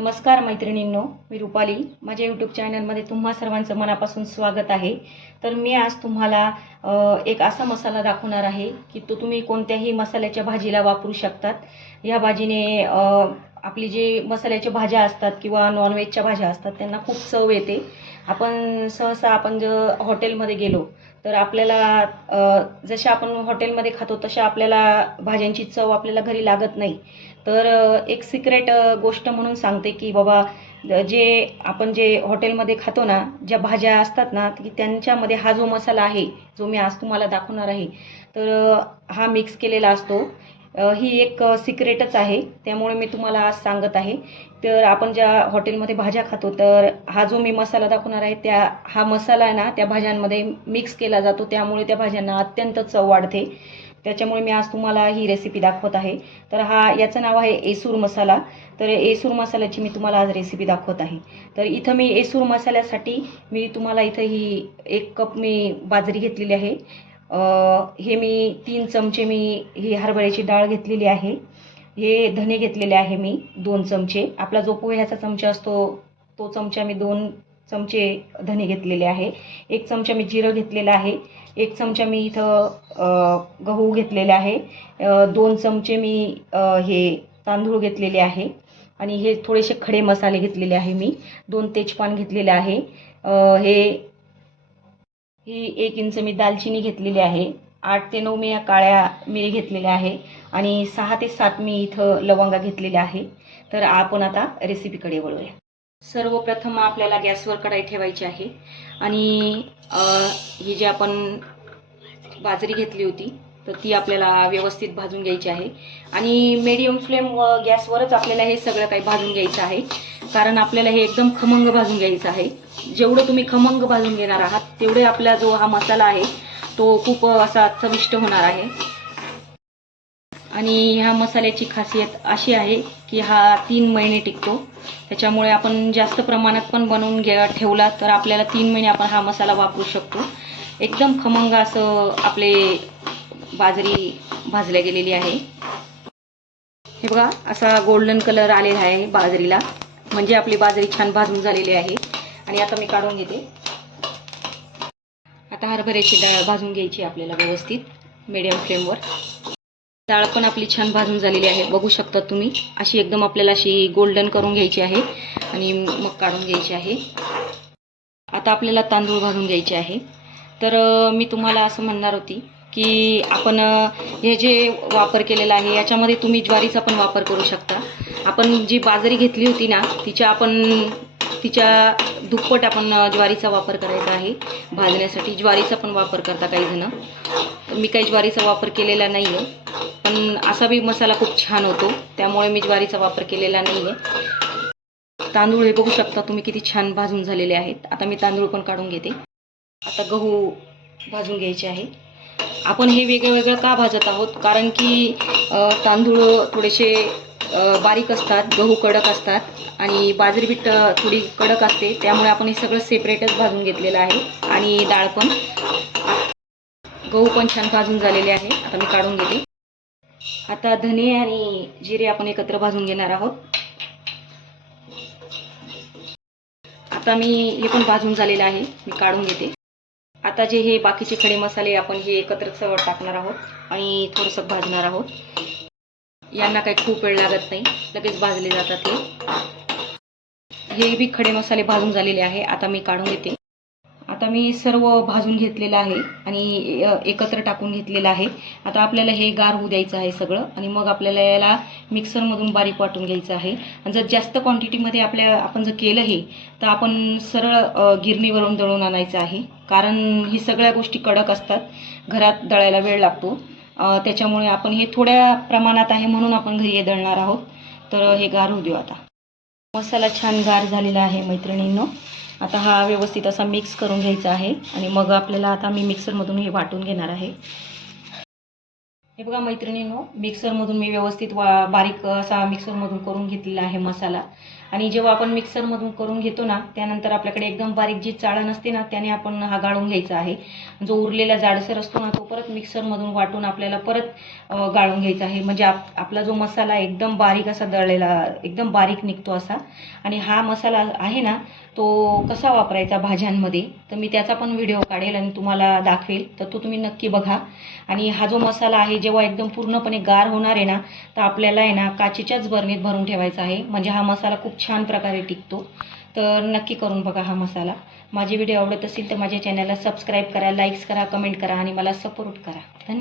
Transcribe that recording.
नमस्कार मैत्रिणींनो, मी रुपाली. माझ्या यूट्यूब चॅनलमध्ये तुम्हा सर्वांचं मनापासून स्वागत आहे. तर मी आज तुम्हाला एक असा मसाला दाखवणार आहे की तो तुम्ही कोणत्याही मसाल्याच्या भाजीला वापरू शकतात. या भाजीने आपली जे मसाल्याच्या भाज्या असतात किंवा नॉनव्हेजच्या भाज्या असतात त्यांना खूप चव येते. आपण सहसा जर हॉटेलमध्ये गेलो तर आपल्याला जशा आपण हॉटेलमध्ये खातो तशा आपल्याला भाज्यांची चव आपल्याला घरी लागत नाही. तर एक सिक्रेट गोष्ट म्हणून सांगते की बाबा जे हॉटेलमध्ये खातो ना, ज्या भाज्या असतात ना की त्यांच्यामध्ये हा जो मसाला आहे जो मी आज तुम्हाला दाखवणार आहे तर हा मिक्स केलेला असतो. ही एक सिक्रेटच आहे, त्यामुळे मी तुम्हाला आज सांगत आहे. तर आपण ज्या हॉटेलमध्ये भाज्या खातो तर हा जो मी मसाला दाखवणार आहे हा मसाला आहे ना त्या भाज्यांमध्ये मिक्स केला जातो, त्यामुळे त्या भाज्यांना अत्यंत चव वाढते. त्याच्यामुळे मी आज तुम्हाला ही रेसिपी दाखवत आहे. तर याचं नाव आहे येसूर मसाला. तर येसूर मसाल्याची मी तुम्हाला आज रेसिपी दाखवत आहे. तर इथं मी येसूर मसाल्यासाठी मी तुम्हाला इथं ही 1 कप मी बाजरी घेतलेली आहे. हे मी 3 चमचे मी ही हरभऱ्याची डाळ घेतलेली आहे. हे धने घेतलेले आहे मी 2 चमचे. आपला जो पोह्याचा चमचा असतो तो चमचा मी 2 चमचे धने घेतलेले आहे. 1 चमचा मी जिरं घेतलेलं आहे. 1 चमचा मी इथं गहू घेतलेले आहे. 2 चमचे मी हे तांदूळ घेतलेले आहे. आणि हे थोडेसे खडे मसाले घेतलेले आहे मी. 2 तेजपान घेतलेले आहे. ही 1 इंच मी दालचिनी घेतलेली आहे. 8 ते 9 मी काळ्या मिरी घेतलेल्या आहे आणि 6 ते 7 मी इथं लवंगा घेतलेल्या आहे. तर आपण आता रेसिपीकडे वळूया. सर्वप्रथम आपल्याला गॅसवर कढई ठेवायची आहे आणि ही जी आपण बाजरी घेतली होती तर ती आपल्याला व्यवस्थित भाजून घ्यायची आहे. आणि मीडियम फ्लेम गॅसवरच आपल्याला हे सगळं काही भाजून घ्यायचं आहे, कारण आपल्याला हे एकदम खमंग भाजून घ्यायचं आहे. जेवढं तुम्ही खमंग भाजून घेणार आहात तेवढे आपला जो हा मसाला आहे तो खूप असा चविष्ट होणार आहे. आणि ह्या मसाल्याची खासियत अशी आहे की हा 3 महिने टिकतो. त्याच्यामुळे आपण जास्त प्रमाणात पण बनवून ठेवला तर आपल्याला 3 महिने आपण हा मसाला वापरू शकतो. एकदम खमंग असं आपले बाजरी भाजल्या गेलेली आहे. हे बघा, असा गोल्डन कलर आलेला आहे बाजरीला, म्हणजे आपली बाजरी छान भाजून झालेली आहे. आणि आता मी काढून घेते. आता हरभऱ्याची डाळ भाजून घ्यायची आपल्याला व्यवस्थित मीडियम फ्लेमवर. डाळ पण आपली छान भाजून झालेली आहे, बघू शकता तुम्ही. अशी एकदम आपल्याला अशी गोल्डन करून घ्यायची आहे आणि मग काढून घ्यायची आहे. आता आपल्याला तांदूळ भाजून घ्यायचे आहे. तर मी तुम्हाला असं म्हणणार होती की आपण हे जे वापर केलेला आहे याच्यामध्ये तुम्ही ज्वारीचा पण वापर करू शकता. आपण जी बाजरी घेतली होती ना तिच्या दुप्पट आपण ज्वारीचा वापर करायचा आहे भाजण्यासाठी. ज्वारीचा पण वापर करता काही जण. मी काही ज्वारीचा वापर केलेला नाही आहे, पण असा बी मसाला खूप छान होतो, त्यामुळे मी ज्वारीचा वापर केलेला नाही आहे. तांदूळ हे बघू शकता तुम्ही किती छान भाजून झालेले आहेत. आता मी तांदूळ पण काढून घेते. आता गहू भाजून घ्यायचे आहे. आपण हे वेगळं का भाजत आहोत, कारण की तांदूळ थोडेसे बारीक असतात, गहू कडक असतात आणि बाजरी बी थोडी कडक असते, त्यामुळे आपण हे सगळं सेपरेटच भाजून घेतलेलं आहे. आणि डाळ पण, गहू पण छान भाजून झालेले आहे. आता मी काढून घेते. आता धने आणि जिरे आपण एकत्र भाजून घेणार आहोत. आता मी हे पण भाजून झालेलं आहे, मी काढून घेते. आता जे हे बाकीचे खडे मसाले आपण हे एकत्रच टाकणार आहोत आणि थोडंसं भाजणार आहोत. यांना काही खूप वेळ लागत नाही, लगेच भाजले जातात. हे बी खडे मसाले भाजून झालेले आहे. आता मी काढून घेते. आता मी सर्व भाजून घेतलेलं आहे आणि एकत्र टाकून घेतलेलं आहे. आता आपल्याला हे गार होऊ द्यायचं आहे सगळं आणि मग आपल्याला याला मिक्सरमधून बारीक वाटून घ्यायचं आहे. आणि जर जास्त क्वांटिटीमध्ये आपण जर केलं हे तर आपण सरळ गिरणीवरून दळून आणायचं आहे, कारण ही सगळ्या गोष्टी कडक असतात, घरात दळायला वेळ लागतो. त्याच्यामुळे आपण हे थोड्या प्रमाणात आहे म्हणून आपण घरी हे दळणार आहोत. तर हे गार होऊ देऊ. आता मसाला छान गार झालेला आहे मैत्रिणींनो. आता हा व्यवस्थित असा मिक्स करून घ्यायचा आहे आणि मग आपल्याला आता मी मिक्सरमधून हे वाटून घेणार आहे. हे बघा मैत्रिणींनो, मिक्सरमधून मी व्यवस्थित बारीक असा मिक्सरमधून करून घेतलेला आहे मसाला. आणि जेव्हा आपण मिक्सरमधून करून घेतो ना, त्यानंतर आपल्याकडे एकदम बारीक जी चाळण असते ना, त्याने आपण हा गाळून घ्यायचा आहे. जो उरलेला जाडसर असतो ना, तो परत मिक्सरमधून वाटून आपल्याला परत गाळून घ्यायचा आहे. म्हणजे आपला जो मसाला एकदम बारीक असा दळलेला, एकदम बारीक निघतो असा. आणि हा मसाला आहे ना, तो कसा वापरायचा भाज्यांमध्ये, तर मी त्याचा पण व्हिडिओ काढेल आणि तुम्हाला दाखवेल, तर तो तुम्ही नक्की बघा. आणि हा जो मसाला आहे जेव्हा एकदम पूर्णपणे गार होणार आहे ना, तर आपल्याला आहे ना काचेच्याच बरणीत भरून ठेवायचा आहे. म्हणजे हा मसाला खूप छान प्रकारे टिकतो. तर नक्की करून बघा हा मसाला. माझे व्हिडिओ आवडत असेल तर माझ्या चॅनलला सबस्क्राईब करा, लाईक्स करा, कमेंट करा आणि मला सपोर्ट करा. धन्यवाद.